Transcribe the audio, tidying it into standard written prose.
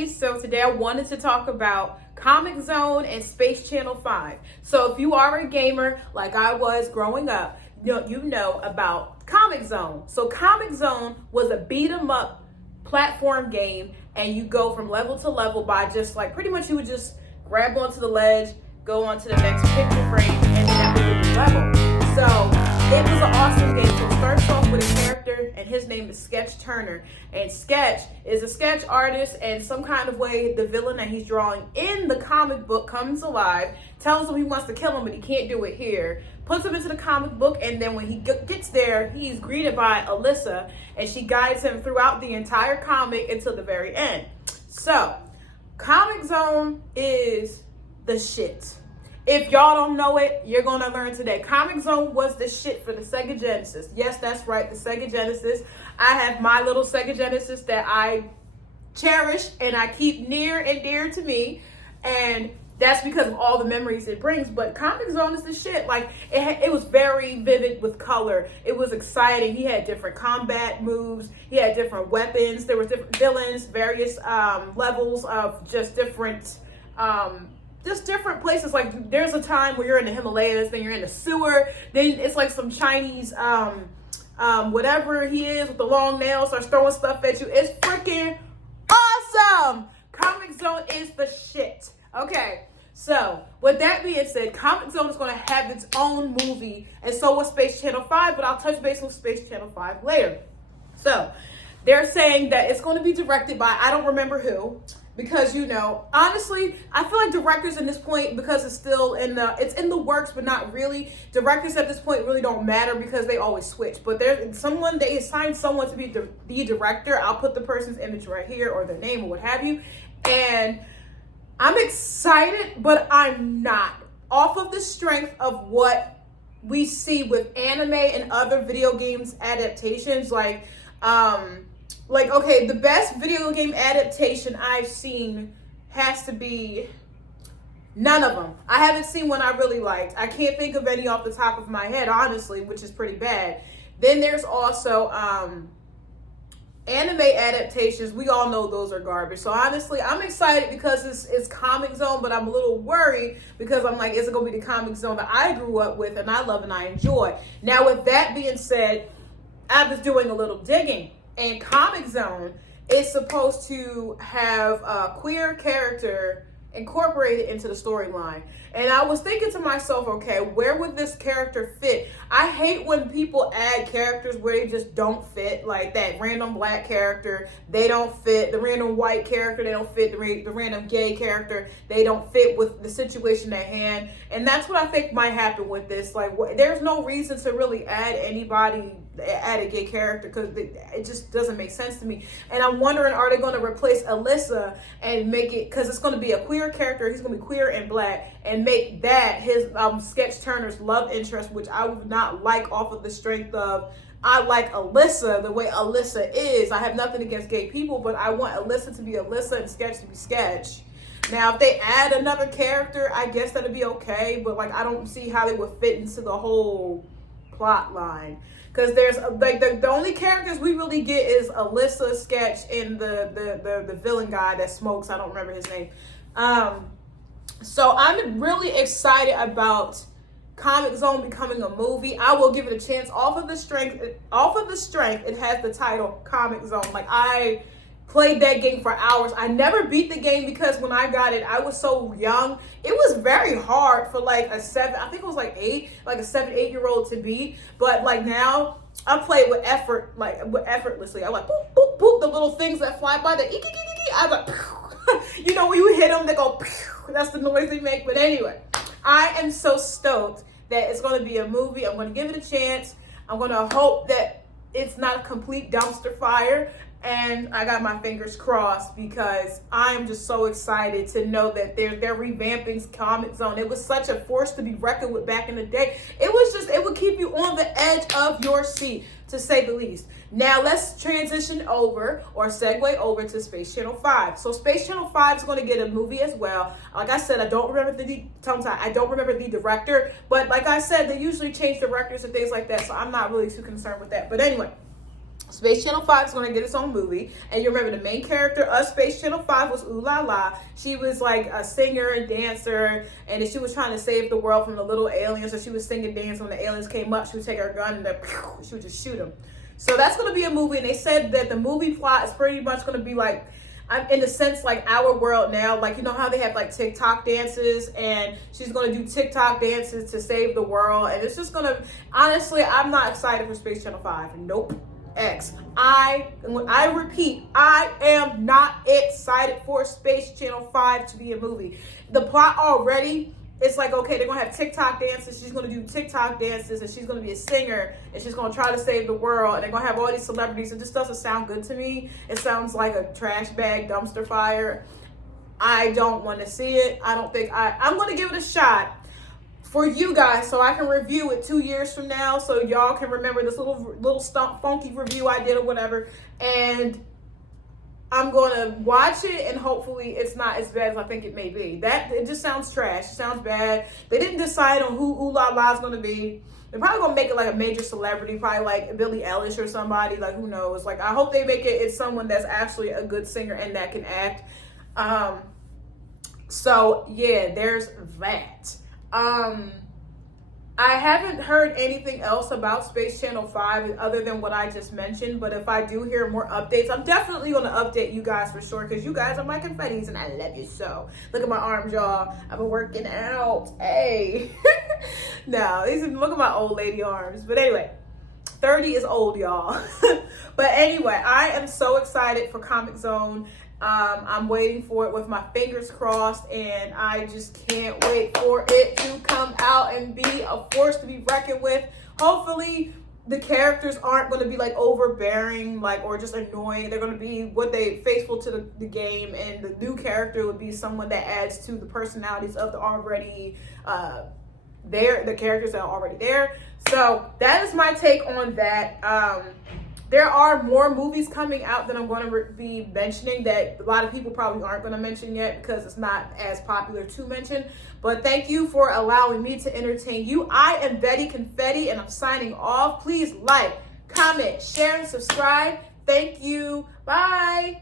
everybody. So today I wanted to talk about Comix Zone and Space Channel 5. So if you are a gamer like I was growing up, you know about Comix Zone. So Comix Zone was a beat 'em up platform game, and you go from level to level by just like pretty much you would just grab onto the ledge, go on to the next picture frame, and then that would be the level. So it was an awesome game. So it starts off with a character, and his name is Sketch Turner. And Sketch is a sketch artist, and some kind of way the villain that he's drawing in the comic book comes alive, tells him he wants to kill him, but he can't do it here. Puts him into the comic book, and then when he gets there, he's greeted by Alyssa, and she guides him throughout the entire comic until the very end. So, Comix Zone is the shit. If y'all don't know it, you're going to learn today. Comix Zone was the shit for the Sega Genesis. Yes, that's right, the Sega Genesis. I have my little Sega Genesis that I cherish and I keep near and dear to me. And that's because of all the memories it brings. But Comix Zone is the shit. Like, it was very vivid with color. It was exciting. He had different combat moves. He had different weapons. There was different villains, various levels of just different places. Like, there's a time where you're in the Himalayas, then you're in the sewer, then it's like some Chinese whatever he is with the long nails starts throwing stuff at you. It's freaking awesome. Comix Zone is the shit. Okay, so with that being said, Comix Zone is going to have its own movie, and so will Space Channel 5, but I'll touch base with Space Channel 5 later. So they're saying that it's going to be directed by, I don't remember who, because, honestly, I feel like directors at this point, because it's still it's in the works, but not really. Directors at this point really don't matter because they always switch. But they assign someone to be the director. I'll put the person's image right here, or their name, or what have you. And I'm excited, but I'm not. Off of the strength of what we see with anime and other video games adaptations, okay, the best video game adaptation I've seen has to be none of them. I haven't seen one I really liked. I can't think of any off the top of my head, honestly, which is pretty bad. Then there's also anime adaptations. We all know those are garbage. So honestly, I'm excited because it's Comix Zone, but I'm a little worried because I'm like, is it going to be the Comix Zone that I grew up with and I love and I enjoy? Now, with that being said, I was doing a little digging. And Comix Zone is supposed to have a queer character incorporated into the storyline. And I was thinking to myself, okay, where would this character fit? I hate when people add characters where they just don't fit, like that random black character, they don't fit. The random white character, they don't fit. The random gay character, they don't fit with the situation at hand. And that's what I think might happen with this. Like, there's no reason to really add a gay character because it just doesn't make sense to me. And I'm wondering, are they going to replace Alyssa and make it, because it's going to be a queer character, he's going to be queer and black, and make that his Sketch Turner's love interest, which I would not like off of the strength of, I like Alyssa the way Alyssa is. I have nothing against gay people, but I want Alyssa to be Alyssa and Sketch to be Sketch. Now, if they add another character, I guess that'd be okay, but I don't see how they would fit into the whole plot line. Because there's the only characters we really get is Alyssa, Sketch, and the villain guy that smokes. I don't remember his name. So I'm really excited about Comix Zone becoming a movie. I will give it a chance. Off of the strength, it has the title Comix Zone. I played that game for hours. I never beat the game because when I got it, I was so young. It was very hard for a 7-8-year-old to beat. But now I play it with effortlessly. I boop, boop, boop, the little things that fly by, I was when you hit them, they go, that's the noise they make. But anyway, I am so stoked that it's going to be a movie. I'm going to give it a chance. I'm going to hope that it's not a complete dumpster fire. And I got my fingers crossed because I am just so excited to know that they're revamping Comix Zone. It was such a force to be reckoned with back in the day. It would keep you on the edge of your seat, to say the least. Now let's transition over or segue over to Space Channel 5. So Space Channel 5 is going to get a movie as well. Like I said, I don't remember the director, but like I said, they usually change directors and things like that, so I'm not really too concerned with that. But anyway, Space Channel 5 is going to get its own movie. And you remember the main character of Space Channel 5 was Ooh La La. She was like a singer and dancer, and she was trying to save the world from the little aliens. So she was singing, dancing. When the aliens came up, she would take her gun and then she would just shoot them. So that's going to be a movie. And they said that the movie plot is pretty much going to be like, in the sense like our world now, like, you know how they have like TikTok dances, and she's going to do TikTok dances to save the world. And it's just going to, honestly, I'm not excited for Space Channel 5. Nope. X. I repeat, I am not excited for Space Channel 5 to be a movie. The plot already, it's like, okay, they're gonna have TikTok dances, she's gonna do TikTok dances, and she's gonna be a singer, and she's gonna try to save the world, and they're gonna have all these celebrities. It just doesn't sound good to me. It sounds like a trash bag dumpster fire. I don't want to see it. I don't think I'm gonna give it a shot for you guys, so I can review it 2 years from now, so y'all can remember this little stump funky review I did or whatever. And I'm gonna watch it, and hopefully it's not as bad as I think it may be. That it just sounds trash. It sounds bad. They didn't decide on who Ooh La La is gonna be. They're probably gonna make it like a major celebrity, probably like Billie Eilish or somebody. Like, who knows? Like, I hope they make it's someone that's actually a good singer and that can act. So yeah, there's that. I haven't heard anything else about Space Channel 5 other than what I just mentioned, but if I do hear more updates, I'm definitely going to update you guys for sure, because you guys are my confettis and I love you so. Look at my arms, y'all. I've been working out. Hey. No, look at my old lady arms. But anyway, 30 is old, y'all. But anyway, I am so excited for Comix Zone. I'm waiting for it with my fingers crossed, and I just can't wait for it to come out and be a force to be reckoned with. Hopefully the characters aren't going to be like overbearing, like, or just annoying. They're going to be faithful to the game, and the new character would be someone that adds to the personalities of the already the characters that are already there. So that is my take on that. There are more movies coming out that I'm going to be mentioning that a lot of people probably aren't going to mention yet because it's not as popular to mention. But thank you for allowing me to entertain you. I am Betty Confetti, and I'm signing off. Please like, comment, share, and subscribe. Thank you. Bye.